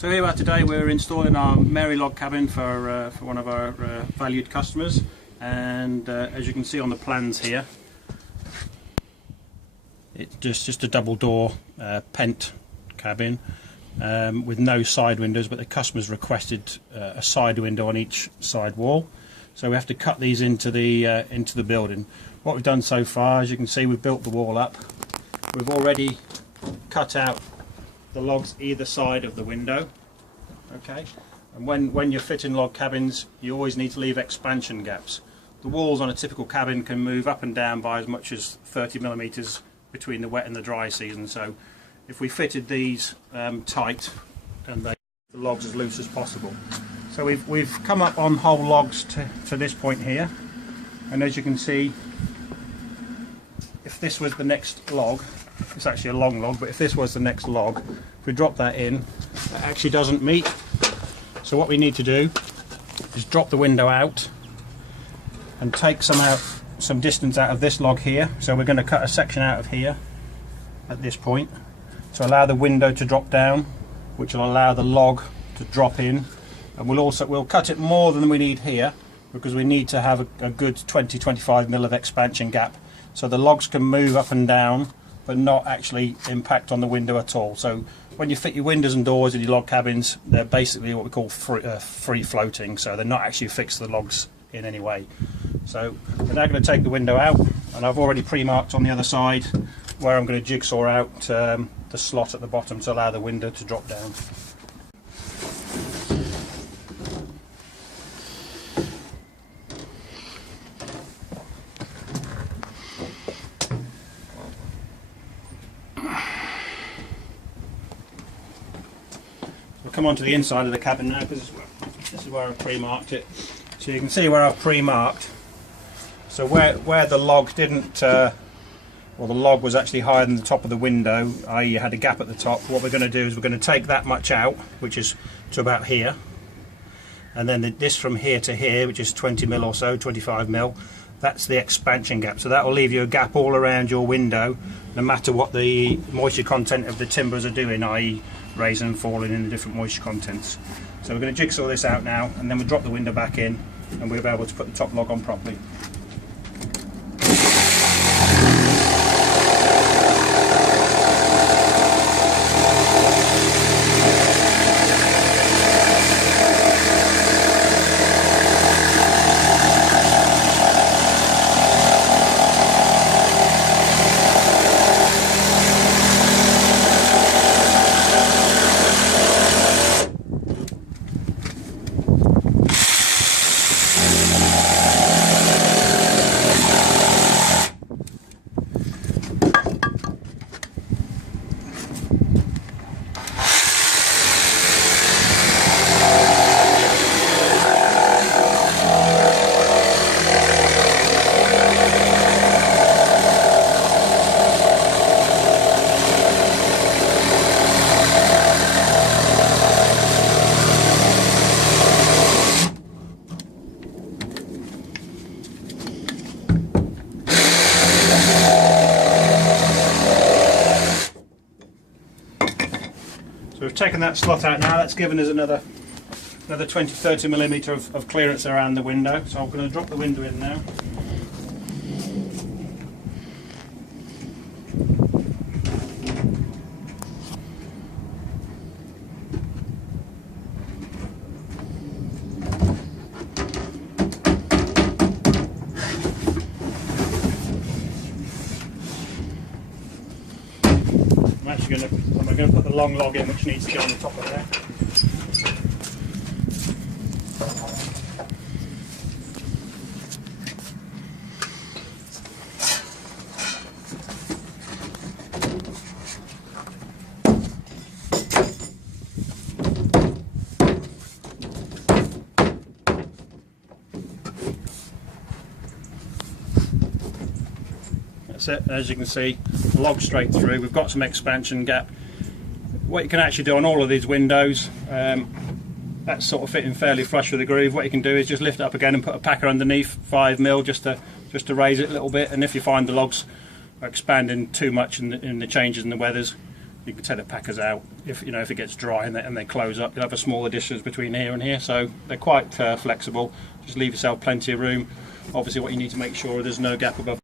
So here we are today. We're installing our Mary log cabin for one of our valued customers, and as you can see on the plans here, it's just a double door pent cabin with no side windows, but the customer's requested a side window on each side wall, so we have to cut these into the building. What we've done so far, as you can see, we've built the wall up. We've already cut out the logs either side of the window. Okay, and when you're fitting log cabins, you always need to leave expansion gaps. The walls on a typical cabin can move up and down by as much as 30mm between the wet and the dry season, so if we fitted these tight and the logs as loose as possible. So we've come up on whole logs to this point here, and as you can see, if this was the next log, it's actually a long log, but if this was the next log, if we drop that in, it actually doesn't meet. So what we need to do is drop the window out and take some distance out of this log here. So we're going to cut a section out of here at this point to allow the window to drop down, which will allow the log to drop in, and we'll cut it more than we need here because we need to have a good 20-25mm of expansion gap so the logs can move up and down but not actually impact on the window at all. So when you fit your windows and doors in your log cabins, they're basically what we call free floating, so they're not actually fixed to the logs in any way. So we're now going to take the window out, and I've already pre-marked on the other side where I'm going to jigsaw out the slot at the bottom to allow the window to drop down. We'll come on to the inside of the cabin now, because this is where I've pre-marked it. So you can see where I've pre-marked. So where the log didn't, well, the log was actually higher than the top of the window, i.e. you had a gap at the top. What we're going to do is we're going to take that much out, which is to about here, and then this from here to here, which is 20mm or so, 25mm, that's the expansion gap. So that will leave you a gap all around your window, no matter what the moisture content of the timbers are doing, i.e. raising and falling in the different moisture contents. So we're going to jigsaw this out now, and then we'll drop the window back in, and we'll be able to put the top log on properly. So we've taken that slot out now. That's given us another 20-30mm of clearance around the window. So I'm going to drop the window in now. I'm going to put the long log in, which needs to go on the top of there. That's it. As you can see, log straight through. We've got some expansion gap. What you can actually do on all of these windows, that's sort of fitting fairly flush with the groove. What you can do is just lift it up again and put a packer underneath, 5mm, just to raise it a little bit. And if you find the logs are expanding too much in the changes in the weathers, You can take the packers out if if it gets dry and they close up. You'll have a smaller distance between here and here, so they're quite flexible. Just leave yourself plenty of room. Obviously, what you need to make sure there's no gap above